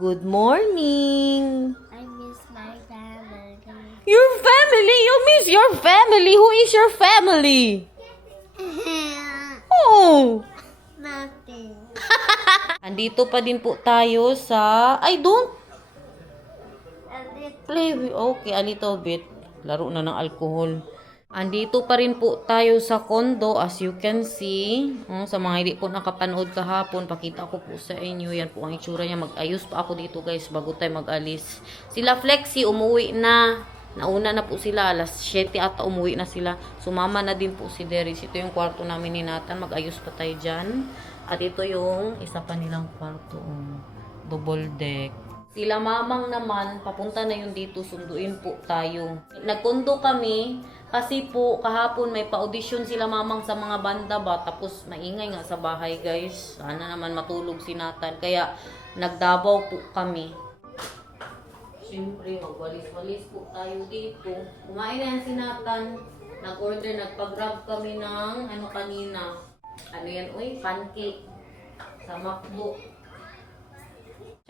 Good morning. I miss my family. Your family? You miss your family? Who is your family? Oh. Nothing. Andito pa din po tayo sa... I don't A little. play with... Okay, a little bit. Laro na ng alcohol. Andito pa rin po tayo sa condo, as you can see. Sa mga hindi po nakapanood kahapon, pakita ko po sa inyo. Yan po ang itsura niya. Mag-ayos pa ako dito guys bago tayo mag-alis. Sila Flexi, umuwi na. Nauna na po sila. Alas 7 ata umuwi na sila. Sumama na din po si Darius. Ito yung kwarto namin ni Nathan. Mag-ayos pa tayo dyan. At ito yung isa pa nilang kwarto. Double deck. Sila mamang naman, papunta na yun dito, sunduin po tayo. Nagkondo kami, kasi po kahapon may pa-audition sila mamang sa mga banda ba, tapos maingay nga sa bahay guys. Sana naman matulog si Nathan, kaya nagdabaw po kami. Siyempre, magwalis-walis po tayo dito. Kumain na yan si Nathan, nag-order, nagpag-grab kami ng ano kanina. Ano yan, uy, pancake sa McDo.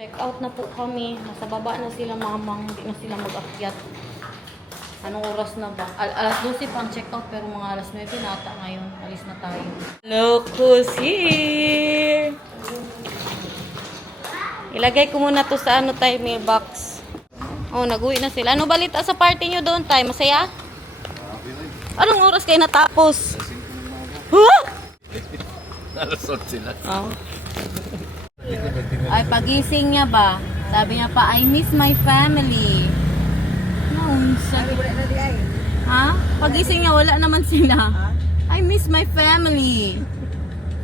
Check out na po kami. Nasa baba na sila mamang. Hindi na sila mag-akyat. Anong oras na ba? Alas 12 pa ang check out pero mga alas 9 na ata ngayon. Alis na tayo. Look who's here! Ilagay ko muna to sa ano tayo mailbox. Oh, nag-uwi na sila. Ano balita sa party nyo doon tayo? Masaya? Anong oras kayo natapos? Huh? Nalasot sila. Oh. Ay, pagising niya ba? Sabi niya pa, I miss my family. No, sabi. Ha? Pagising niya, wala naman sila. I miss my family.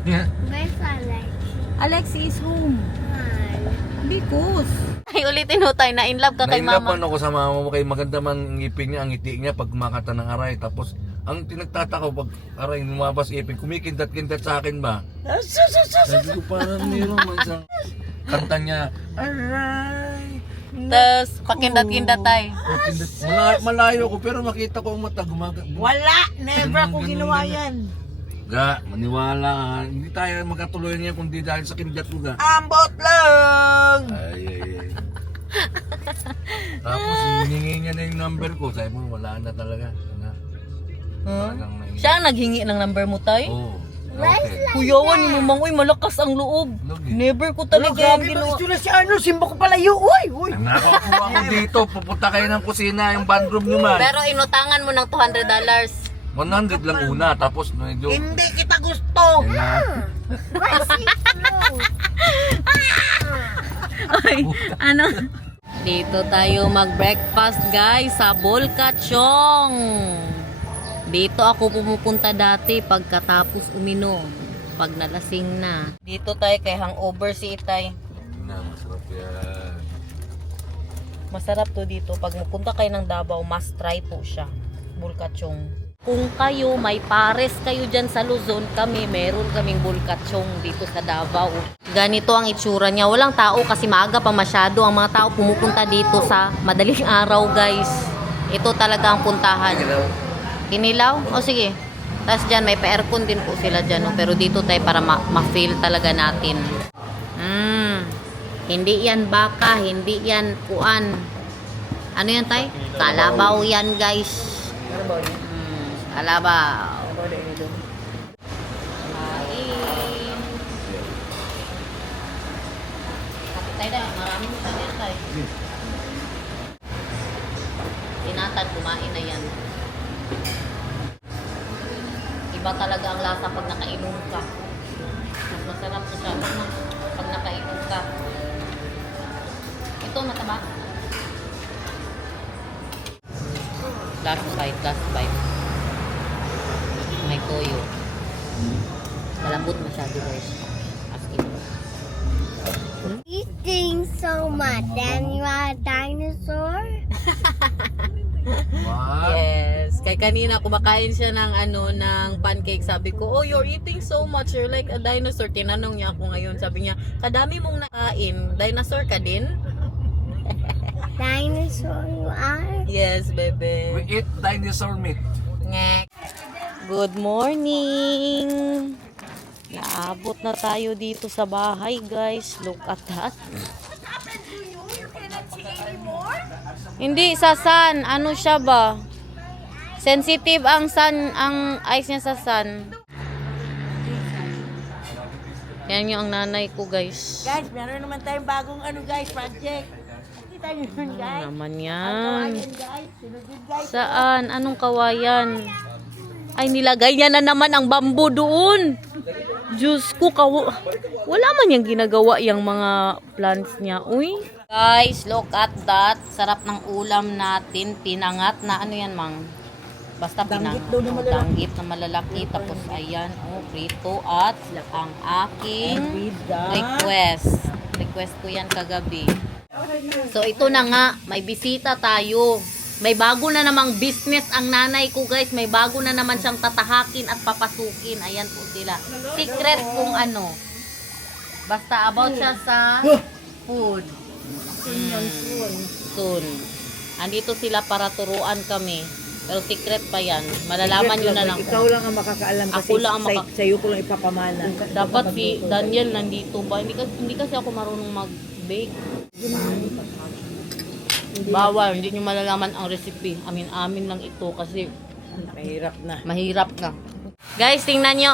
Where's Alex? Alexi is home. Hi. Because. Ay, ulitin ho tayo. Na-in love ka kay mama. Nailapan ako sa mama mo kay maganda man ang ngipin niya, ang ngiti niya pag kumakanta ng aray. Tapos, ang tinagtataka pag aray lumabas ipin, kumikindat-kindat sa akin ba? Sabi ko parang meron man siyang kanta niya, aray. Tapos, pakindat-kindat tayo. Malayo ko pero makita ko ang mata gumaga. Wala! Never ako ginawa yan. Ga, maniwala ka. Hindi tayo magkatuloy niya kung di dahil sa kindat ko ga. Ambot lang! Ay. Tapos hiningi niya na yung number ko. Sabi mo, wala na talaga. Siya ang naghingi ng number mo tayo? Oo. Okay. Kuyawan ni mamang, uy, malakas ang loob. Lagi. Never ko Ano, talaga yung grabe ginawa. ba? Ito si ano, simba ko palayo. Uy! Uy! Nakakuha ko dito. Pupunta kayo ng kusina, yung bandroom nyo man. Pero inutangan mo ng $200. 100 lang una. Tapos medyo... Hindi kita gusto! Yan na. Ay, ano? Dito tayo mag-breakfast guys sa Bolkachong. Dito ako pumupunta dati pagkatapos uminom. Pag nalasing na. Dito tayo kay hangover si Itay. Na, masarap yan. Masarap to dito. Pag pupunta kayo ng Davao, must try po siya. Bolkachong. Kung kayo, may pares kayo dyan sa Luzon, kami, meron kaming Bolkachong dito sa Davao. Ganito ang itsura niya. Walang tao kasi maaga pa masyado. Ang mga tao pumupunta dito sa madaling araw guys. Ito talaga ang puntahan. Kinilaw? O sige. Tapos dyan, may pa-aircon din po sila dyan. No? Pero dito tayo para ma-feel talaga natin. Hindi yan baka, hindi yan kuan. Ano yan tay? Kalabaw yan guys. Kalabaw. Kain. Tay na, maraming tayo yan tay. Tinatan, kumain na yan. Iba talaga ang lasa pag nakainom ka. Mas masarap po siya pag nakainom ka. Ito, mataba. Last bite, last bite. May toyo. Malambot masyado guys. Askin. Eating so much. Then you are a dinosaur? Wow. Yes. Kay kanina kumakain siya ng ng pancake. Sabi ko, "Oh, you're eating so much. You're like a dinosaur." Tinanong niya ako ngayon. Sabi niya, "Kadami mong nakain. Dinosaur ka din?" Dinosaur you are? Yes, bebe. We eat dinosaur meat. Ngek. Good morning. Naabot na tayo dito sa bahay, guys. Look at that. Hindi sa sun, ano siya ba? Sensitive ang sun, ang eyes niya sa sun. Yan yung ang nanay ko, guys. Guys, meron naman tayong bagong guys, project. Kita nyo yun, Ano guys. naman Ang yan? kawayan, guys. Sinugid, guys. Saan? Anong kawayan? Ay, nilagay niya na naman ang bamboo doon. Diyos ko, wala man yung ginagawa yung mga plants niya. Uy. Guys, look at that. Sarap ng ulam natin. Pinangat na, ano yan, mang? Basta Danggit pinangat. daw na malalaki. Danggit na malalaki. Tapos, ayan, prito. At ang aking request ko yan kagabi. So, ito na nga. May bisita tayo. May bago na namang business ang nanay ko, guys. May bago na naman siyang tatahakin at papasukin. Ayan po sila. Secret kung ano. Basta about siya sa food. Soon. Andito sila para turuan kami. Pero secret pa yan. Malalaman nyo na lang. Ikaw lang ang makakaalam kasi Ako lang ang sa'yo ko lang ipapamana. Dapat si Daniel nandito ba? Hindi kasi ako marunong mag-bake. Bawal, hindi nyo malalaman ang recipe. Amin lang ito kasi mahirap na. Guys, tingnan nyo,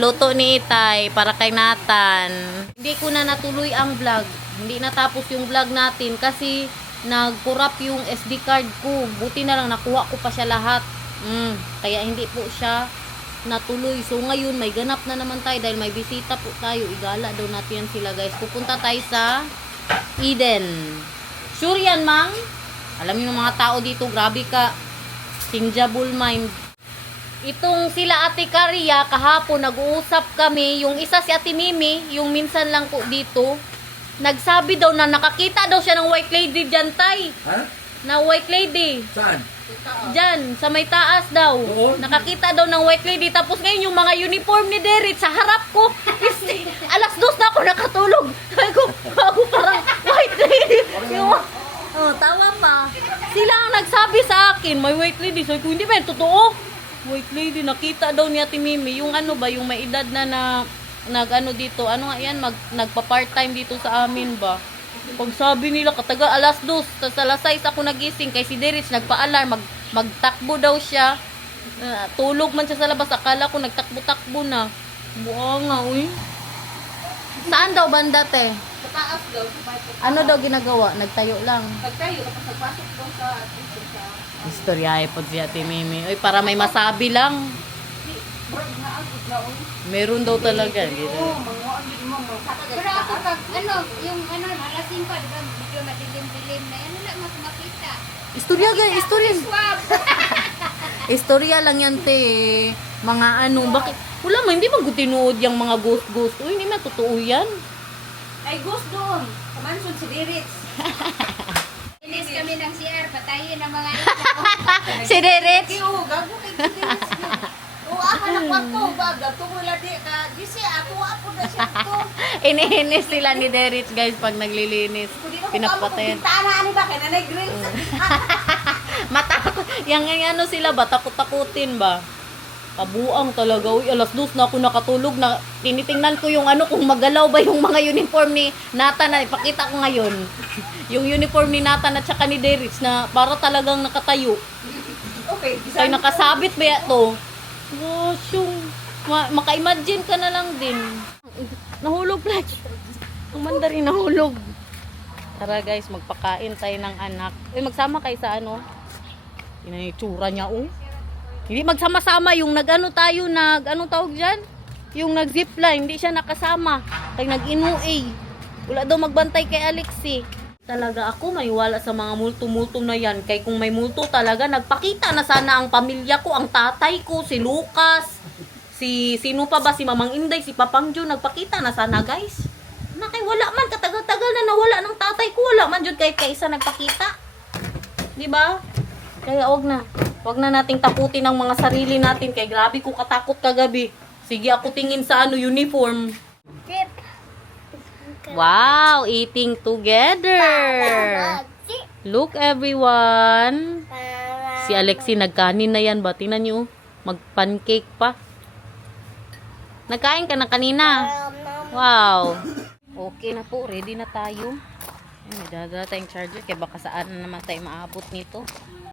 luto ni Itay para kay Nathan. Hindi ko na natuloy ang vlog. Hindi natapos yung vlog natin kasi nag-corrupt yung SD card ko. Buti na lang nakuha ko pa siya lahat. Kaya hindi po siya natuloy. So ngayon may ganap na naman tayo dahil may bisita po tayo. Igala daw natin yan sila, guys. Pupunta tayo sa Eden. Sure yan, Mang? Alam niyo mga tao dito, grabe ka. Changeable mind. Itong sila Ate Karia, kahapon nag-uusap kami. Yung isa si Ate Mimi, yung minsan lang po dito. Nagsabi daw na nakakita daw siya ng white lady dyan, Tay. Ha? Na white lady. Saan? Dyan, sa may taas daw. Oo. Nakakita daw ng white lady. Tapos ngayon yung mga uniform ni Derek sa harap ko. Alas 2 na ako nakatulog. Ako parang white lady. Tawa pa. Sila ang nagsabi sa akin, may white lady. Sabi ko, hindi ba yung totoo? White lady, nakita daw ni Ate Mimi. Yung ano ba, yung may edad na nag-ano dito. Ano nga yan, nagpa-part-time dito sa amin ba? Pag sabi nila, kataga alas 2, sa alas 6 ako nagising kay si Derich, nagpa-alarm, magtakbo daw siya. Tulog man siya sa labas, akala ko nagtakbo-takbo na. Buang nga, uy. Saan daw banda, te? Sa taas daw. Ano daw ginagawa? Nagtayo lang. Pagtayo, tapos nagpasok daw sa Istoryahe po si Ate Mimi. Uy, para may masabi lang. Meron daw talaga. Pero ako pag, yung alas 5, diba, medyo madilim-dilim na yan, wala mas makita. Istorya, guys. Istorya. Swab! Istorya lang yan, te. Mga ano, bakit? Wala man, hindi magutinuod yung mga ghost-ghost. Uy, hindi man totoo yan. Ay, ghost doon. Kamansun si Dirits. Inis kami ng CR, patayin ang mga Si Derek. Oo, gago kay Dirits. Oo, ako na kwarto. Baga, tumula di ka. Gisi, ako na siya ito. Iniinis sila ni Derek, guys, pag naglilinis. Pinapatayin. Bintaan na, ano ba? Kaya nanay grills. Matakot. Yang ano sila ba? Takot-takutin ba? Kabuang talaga. Uy, alas 2 na ako nakatulog na tinitingnan ko yung ano kung magalaw ba yung mga uniform ni Nathan na ipakita ko ngayon. Yung uniform ni Nathan at saka ni Derek na para talagang nakatayo. Okay, Kaya nakasabit ba ya to? Gosh, yung maka-imagine ka na lang din. Nahulog lang. Ang mandarin nahulog. Tara guys, magpakain tayo ng anak. Magsama kayo sa ano? Yun ang itsura niya, oh. Hindi magsama-sama yung nag-ano tayo, anong tawag dyan? Yung nag-zipline, hindi siya nakasama. Kaya nag-inuay. Wala daw magbantay kay Alexi. Talaga ako maiwala sa mga multo-multo na yan. Kaya kung may multo talaga, nagpakita na sana ang pamilya ko, ang tatay ko, si Lucas, sino pa ba, si Mamang Inday, si Papang Jun, nagpakita na sana guys. Kay wala man, katagal-tagal na nawala ng tatay ko, wala man Jun kahit kaisa nagpakita. Diba? Kaya wag na nating takutin ang mga sarili natin. Kaya grabe ko katakot kagabi. Sige ako tingin sa uniform. Wow, eating together. Look everyone. Si Alexi nagkanin na yan ba? Tingnan nyo, mag-pancake pa. Nagkain ka na kanina. Wow. Okay na po, ready na tayo. May dala tayong charger kaya baka saan na naman tayo maabot nito.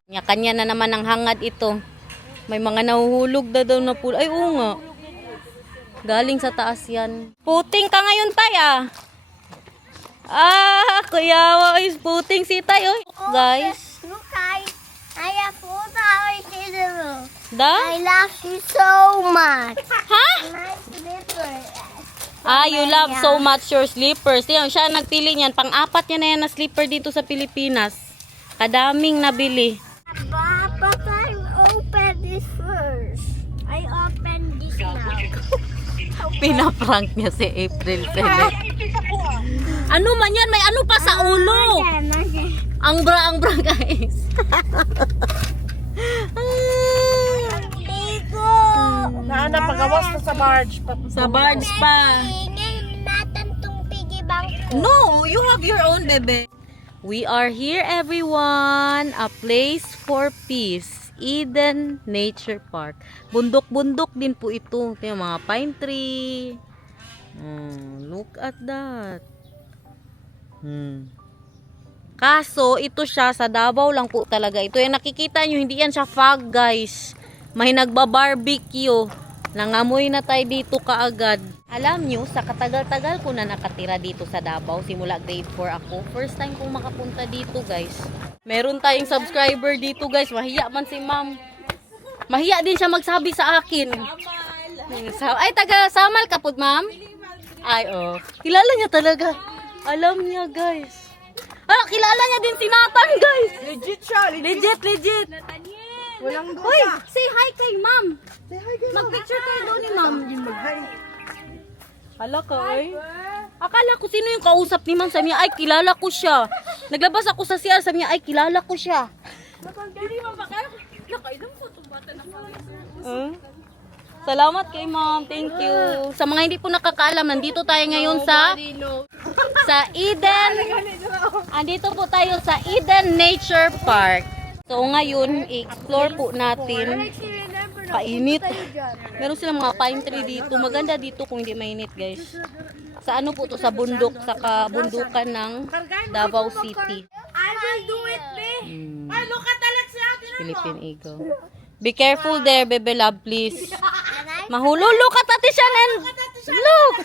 Kanya na naman ang hangad ito. May mga nahuhulog na daw na pool. Ay, oo nga. Galing sa taas yan. Puting ka ngayon tayo. Kuya, is puting si tayo. Guys. Look, I have photo I did it. Da? I love you so much. Ha? Nice slipper. You love so much your slippers. Yan, siya ang nagpili niyan. Pang-apat niya na yan na slipper dito sa Pilipinas. Kadaming nabili. But I open this first. I open this now. Pinaprank niya si April 7. Ano man yan? May ano pa sa ulo. Ang bra, guys. Ligo. Naana pagawas na sa barge. Sa barge pa. Ngayon natin tong piggy bank. No, you have your own, bebe. We are here, everyone. A place for peace. Eden Nature Park. Bundok-bundok din po ito. Ito yung mga pine tree. Look at that. Kaso, ito siya sa Davao lang po talaga. Ito yung nakikita nyo, hindi yan siya fog, guys. May nagba-barbecue. Nangamoy na tayo dito kaagad. Alam nyo, sa katagal-tagal ko na nakatira dito sa Davao, simula grade 4 ako. First time kong makapunta dito, guys. Meron tayong subscriber dito, guys. Mahiya man si ma'am. Mahiya din siya magsabi sa akin. Ay, taga Samal ka po, ma'am? Ay, oh. Kilala niya talaga. Alam niya, guys. Kilala niya din si Nathan, guys. Legit siya. Legit. Walang duda. Hoy, say hi kay ma'am. Mag-picture kayo doon ni ma'am. Hala ka, eh. Akala ko sino yung kausap ni ma'am. Sabi niya, ay, kilala ko siya. Naglabas ako sa CR. Sabi niya, ay, kilala ko siya. Salamat kay ma'am. Thank you. Sa mga hindi po nakakaalam, nandito tayo ngayon sa Eden. Andito po tayo sa Eden Nature Park. So ngayon, i-explore po natin. Kainit. Meron silang mga pine tree dito. Maganda dito kung hindi mainit, guys. Sa ano po to? Sa bundok, sa kabundukan ng Davao City. I will do it, be. Ay, look at Alex out. Philippine Eagle. Be careful there, bebe love, please. Mahululok at ate siya nan. Look!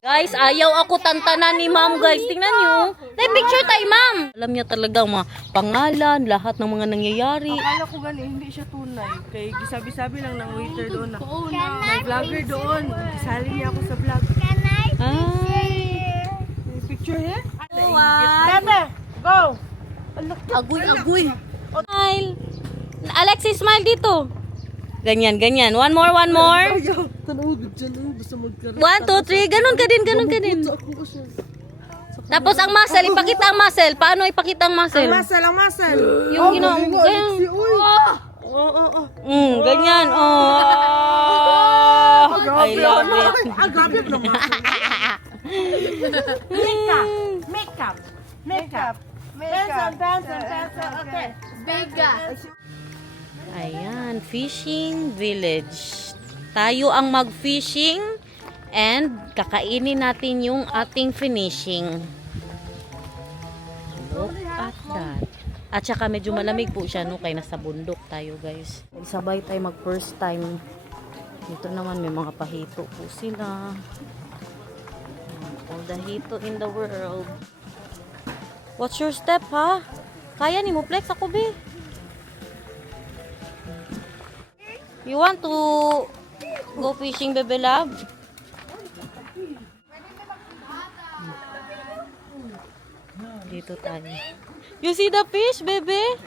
Guys, ayaw ako tantanan ni ma'am, guys. Tingnan nyo. Tay, picture tayo, ma'am. Alam niya talaga mga pangalan, lahat ng mga nangyayari. Akala ko gani, hindi siya tunay. Kay gisabi-sabi lang ng waiter doon na. May vlogger doon. Isali niya ako sa vlog. Can I Ay. May picture here? One. Bebe, go! Agoy. Smile. Alexis, smile dito. Ganyan. One more. 1, 2, 3. Ganun ka din. Tapos ang muscle, ipakita ang muscle. Paano ipakita ang muscle? Ang muscle. Yung ganyan. Ganyan. I love it. Grabe naman. Makeup. Pencil. Okay. Ayan, fishing village. Tayo ang mag-fishing and kakainin natin yung ating finishing. Look at that. At saka medyo malamig po siya no, kaya nasa bundok tayo, guys. Sabay tayo mag first time. Dito naman may mga pahito po sila. All the hito in the world. What's your step, ha? Kaya ni mo flex ako, be. You want to go fishing, bebe love? Dito tayo. You see the fish, bebe?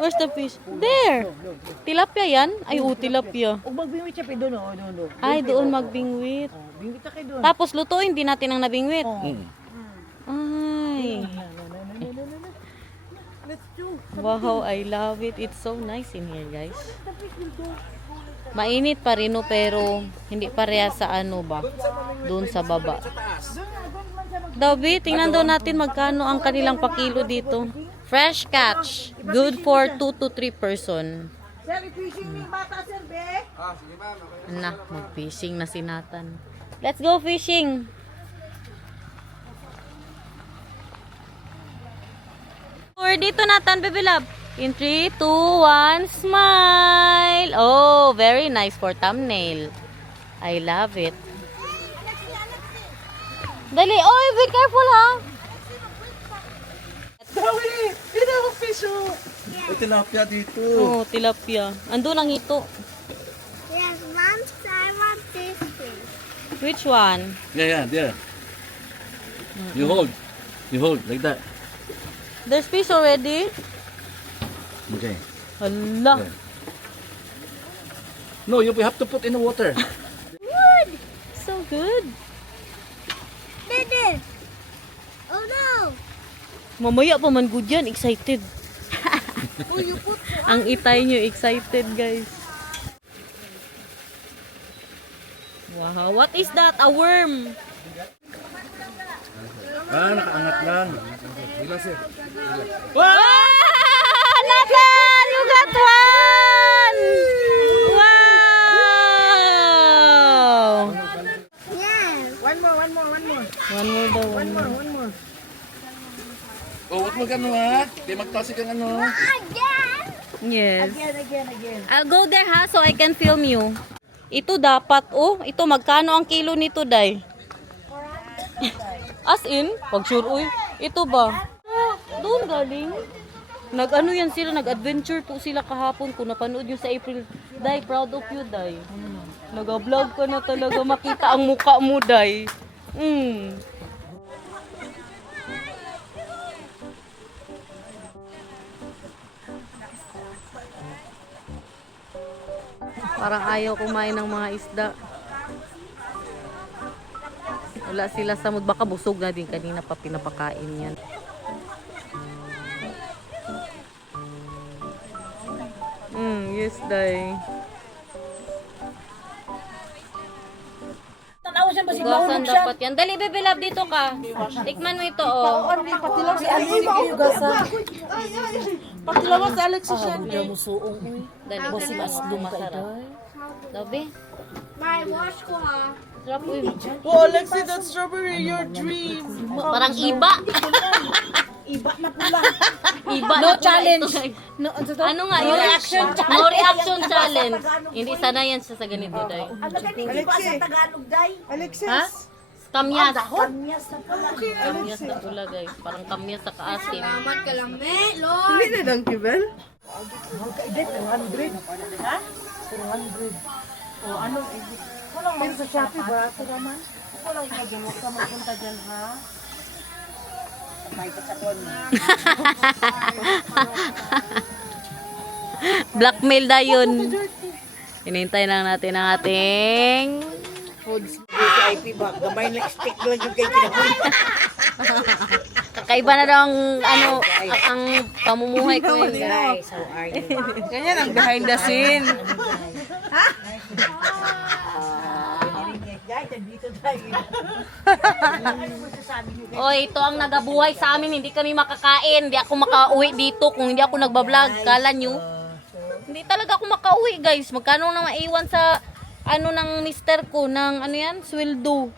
Where's the fish? There! Tilapia yan? Ay, tilapia. Ug magbingwit siya doon, doon. Ay, doon magbingwit. Bingwit ta kay doon. Tapos lutuin din natin ang nabingwit. Ay. Wow, I love it. It's so nice in here, guys. Mainit pa rin, no, pero hindi pareha sa ano ba? Doon sa baba. Dabi, tingnan daw natin magkano ang kanilang pakilo dito. Fresh catch. Good for 2 to 3 person. Sir, fishing ni bata, sir, be. Na, mag-fishing na si Nathan. Let's go fishing. shower dito, Nathan, baby love. In 3, 2, 1, smile. Oh, very nice for thumbnail. I love it. Dali. Oh, be careful, ha? May tilapia dito. Oh, tilapia. Ando lang ito. Yes, Mom, I want this fish. Which one? Yeah, there. You hold like that. There's fish already. Okay. Hala. Yeah. No, you have to put in the water. Good. So good. Dede. Oh no. Mamaya pa man good yan. Excited. Ang itay nyo, excited, guys. Wow, what is that? A worm. Nakaangat lang. Ah, Nathan! You got one! Wow! Yes. One more daw. Oh, wag mo gano ha. Di magtasi kang ano. Again. Yes. I'll go there ha, so I can film you. Ito dapat, oh. Ito, magkano ang kilo nito, Day? As in? Pag sure, uy. Ito ba? Doon galing. Nag-ano yan sila, nag-adventure po sila kahapon. Kung napanood yun sa April. Day, proud of you, Day. Nag-vlog ka na talaga. Makita ang mukha mo, Day. Parang ayaw kumain ng mga isda. Wala sila sa mood. Baka busog na din. Kanina pa pinapakain yan. Yes, Day. Hugasan dapat yan. Dali, baby love, dito ka. Tikman mo ito, oh. Pakilawas si Alexis siya. Dali, bosi mas dumasarap. Sabi? My wash ko ha. Sarap, uy. Oh, Alexis, that strawberry, your dream. Parang iba. Iba na pula. Iba No na pala challenge. ito. No, Ano nga? No reaction challenge. No reaction challenge. Hindi sana yan siya sa ganito, Day. Alexis. Ha? Kamyas. Kamyas na pala. Kamyas na pula, guys. Parang kamyas sa kaasim. Salamat ka lang, Lord. Hindi na lang, Kibel. Pero sa Shopee, barato naman. Walang kagyan, huwag ka magpunta dyan, ha? Blackmail na yun. Hinintay lang natin ang ating Foods. VIP ba? Gamay na stick lang yung kay kinabuhi. kakaiba na daw ang ano ang pamumuhay ko yun. Guys, how are you? Ganyan ang behind the scene. O, ito ang nagabuhay sa amin. Hindi kami makakain. Hindi ako makauwi dito kung hindi ako nagbablog. Kala nyo? Hindi talaga ako makauwi, guys. Magkano na maiwan sa ano ng mister ko ng ano yan? Sweldo.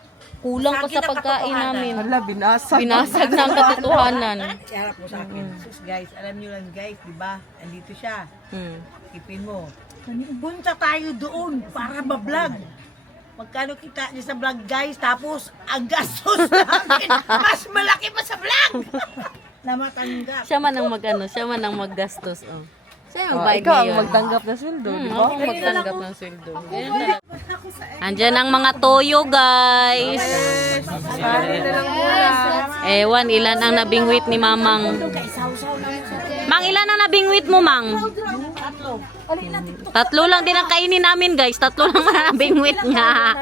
Kulang pa sa pagkain namin. Hala, binasag. Binasag na ang katotohanan. Harap mo sa akin. Sus guys, alam nyo lang guys, di ba? Andito siya. Tipin mo. Punta tayo doon para ma-vlog. Magkano kita niya sa vlog guys, tapos ang gastos namin, mas malaki pa sa vlog. Namatanggap. Siya man ang mag-ano, siya man ang maggastos. Oh. Siya ang bayad Ikaw ang ngayon. magtanggap na sweldo, di ba? Ako magtanggap ng sweldo. Ganyan talaga. Andyan ang mga toyo, guys. Sorry na lang muna. Ewan, ilan ang nabingwit ni Mamang? Mang, ilan ang nabingwit mo, Mang? Tatlo lang din ang kainin namin, guys. Tatlo lang ang nabingwit niya.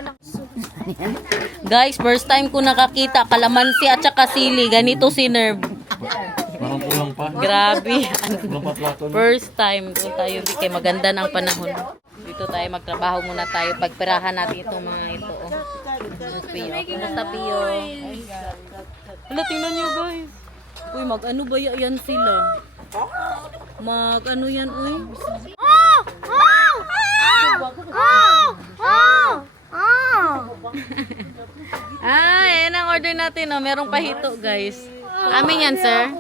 Guys, first time ko nakakita kalamansi at saka sili. Ganito si Nerv. Parang kulang pa. Grabe. Kulang pa plato. First time doon tayo. Kay maganda ng panahon. Dito tayo magtrabaho muna tayo. Pagpirahan natin itong mga ito. Oh. Pio. Kumusta, Pio? Hala, tingnan nyo, guys. Uy, mag-ano ba yan sila? Mag-ano yan, uy? Ah, yan ang order natin. Oh. Merong pahito, guys. Amin yan, sir.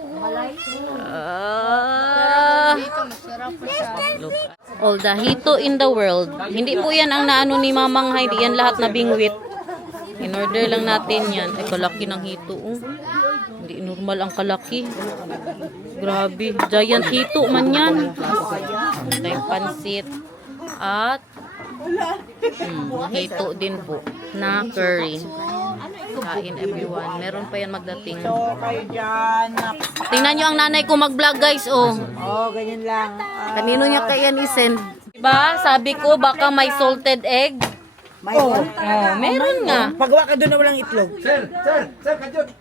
Dito, masarap pa siya. Look. All the hito in the world. Hindi po yan ang naano ni Mamang Heidi. Yan lahat na bingwit. In order lang natin yan. Ay, kalaki ng hito. Oh. Hindi normal ang kalaki. Grabe. Giant hito man yan. Tayong pansit. At hito din po. Na curry. Kain everyone. Meron pa yan magdating. So, kayo dyan. Tingnan nyo ang nanay ko mag-vlog guys. Oh. Oh, ganyan lang. Kanino niya kaya isend? Diba? Sabi ko baka may salted egg. Oh, Meron nga. pagawa ka doon na walang itlog. Sir, kajot.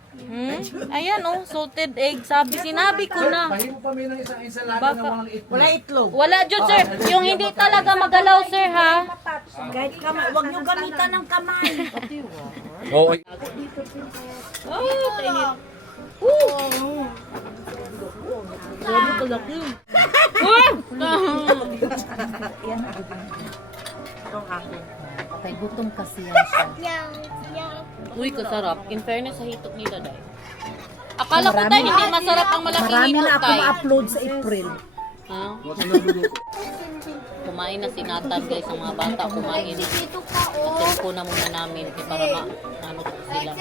Ayan oh, salted egg. Sinabi ko na. Pahimo pa may ng isang ensalada na walang itlog. Wala itlog. Wala dyan sir. Yung hindi talaga magalaw sir ha. Kahit kamay, huwag nyo gamitan ng kamay. Oo. Oh, kainit. Kay gutom kasi yan siya. Uy, kasarap. In fairness sa hitok nila dahil. Akala ko tayo hindi masarap ang malaking hitok tayo. upload sa April. Ha? Kumain na si Nathan guys, ang mga bata kumain. Cellphone na muna namin para ano ko sila.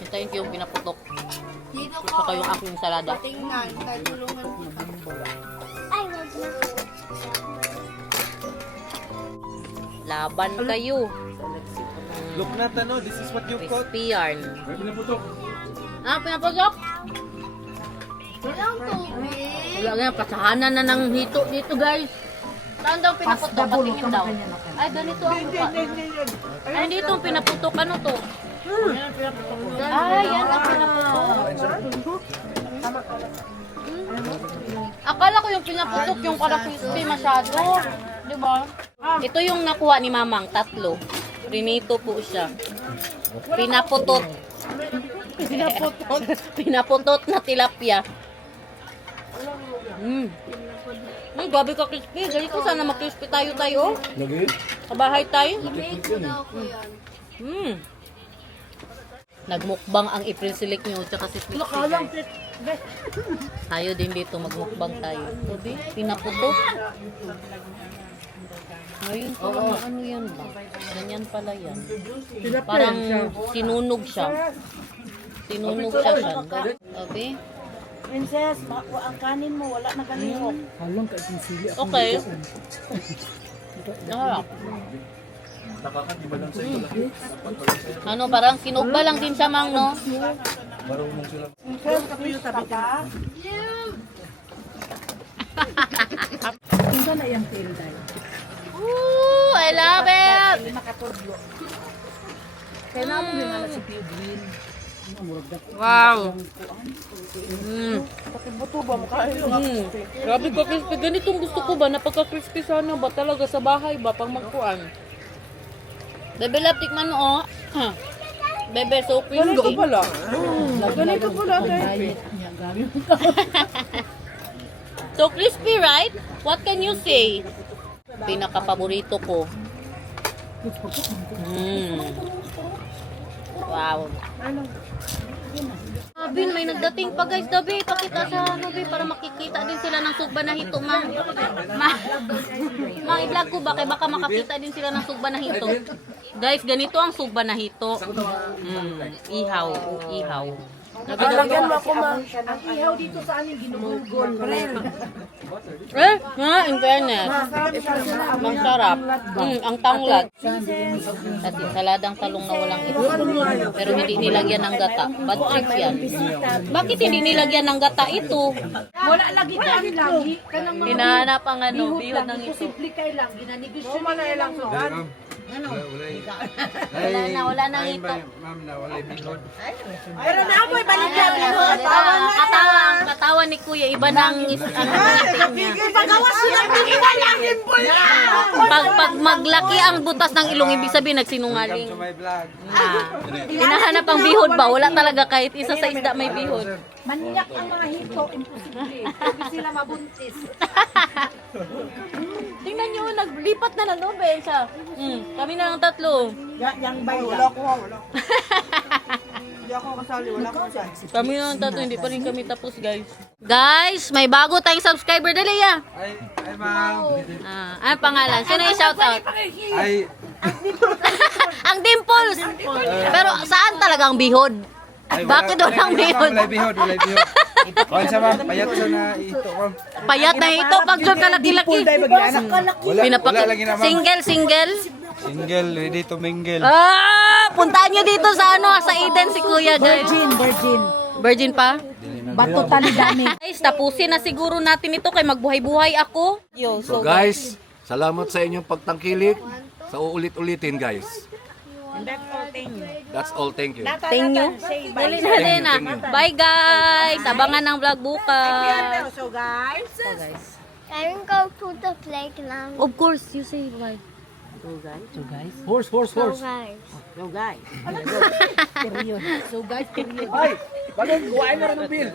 Hintayin ko yung pinaputok. Saka yung aking salada. Tingnan, tulungan kita. Laban kayo. Look natin, no? This is what you call. Crispy yarn. May pinaputok. Ah, pinaputok? Walang tubig. Wala nga, pasahanan na ng hito dito guys. Saan daw pinaputok? Patingin daw. Ay, ganito ang ay, dito ang pinaputok. Ano to? Ay, yan ang pinaputok. Akala ko yung pinaputok yung para crispy masyado. Di ba? Ito yung nakuha ni Mamang, 3. Prinito po siya. Pinaputot. Pinaputot na tilapia. Ay, gabi ka crispy. Ganito sana mag-crispy tayo. Lagi? Sa bahay tayo. Daw ko yan. Nagmukbang ang April Select nyo tsaka si Crispy. Tayo din dito, magmukbang tayo. Sabi, pinaputok. Ngayon parang ano yan ba? Ganyan pala yan. Parang sinunog siya. Sinunog siya siya. Sabi? Princess, ang kanin mo, wala na kanino. Okay. Naharap. Nakakadiba lang sa ito. Ano, parang sinugba lang din siya, Mang, no? Marunong sila. Princess, please, tabi ka. Ooh, I love it! Kailangan mo yung alas si Pio Green. Wow! Buto ba mo kayo? Grabe ka crispy. Ganitong gusto ko ba? Napaka-crispy sana ba talaga sa bahay ba? Pang magkuan. Bebe, lap, tikman mo, oh. Bebe, so crispy. Ganito pala. Ganito pala, tayo. So crispy, right? What can you say? Pinaka-paborito ko. Wow. Bin, may nagdating pa guys, Dabi. Pakita sa ano, Bi, para makikita din sila ng sugba na hito, Mang. Mang, i-vlog ko ba? Kaya baka makakita din sila ng sugba na hito. Guys, ganito ang sugba na hito. Ihaw. Ihaw. Lagyan mo ako, ma. Ang ihaw dito sa amin, ginugulgol. In fairness. Masarap. Ang tanglad. At saladang talong na walang ito. Pero hindi nilagyan ng gata. Bad trip yan. Bakit hindi nilagyan ng gata ito? Wala lagi ka lagi. Hinahanap ang ano, bihod ng ito. Simple kayo lang. Ginanigusyo mo na lang so. Wala na ito. Ma'am, na walay bingod. Pero naamoy balik yan. Katawa ni Kuya, iba nang ngipin niya. Pagawas sila pinalangin po Pag maglaki ang butas ng ilong, ibig sabihin nagsinungaling. To my vlog. Hinahanap ang bihod ba? Wala talaga kahit isa sa isda may bihod. Maniyak ang mga hito. Imposible. Hindi sila mabuntis. Tingnan nyo, naglipat na ng Nobel siya. Kami na lang 3. Yang bayo. Wala ko. Kami na ang tatlo, hindi pa rin kami tapos, guys. Guys, may bago tayong subscriber. Dali, ya. Ay, ma'am. Ano pangalan? Sino yung shoutout? Ay, Ang Dimples! Pero saan talagang bihod? Bakit walang bihod? Walay bihod, walay bihod. Kuan sa ma'am, payat sa na ito, ma'am. Payat na ito, pag dyan kalaki-laki. Wala lagi na, ma'am. Single. Single, ready to mingle. Puntaan nyo dito sa sa Eden si Kuya, guys. Virgin pa? Bato talidani. Guys, tapusin na siguro natin ito kay magbuhay-buhay ako. Yo, So guys, salamat sa inyong pagtangkilik. Sa uulit-ulitin guys. That's all, thank you. thank you. Dali na. Bye, guys. Abangan ng vlog bukas. So guys, Can we go to the playground? Of course, you say bye. Horse. Guys. so guys. Ay, bagay, kuhain na rin ng bill.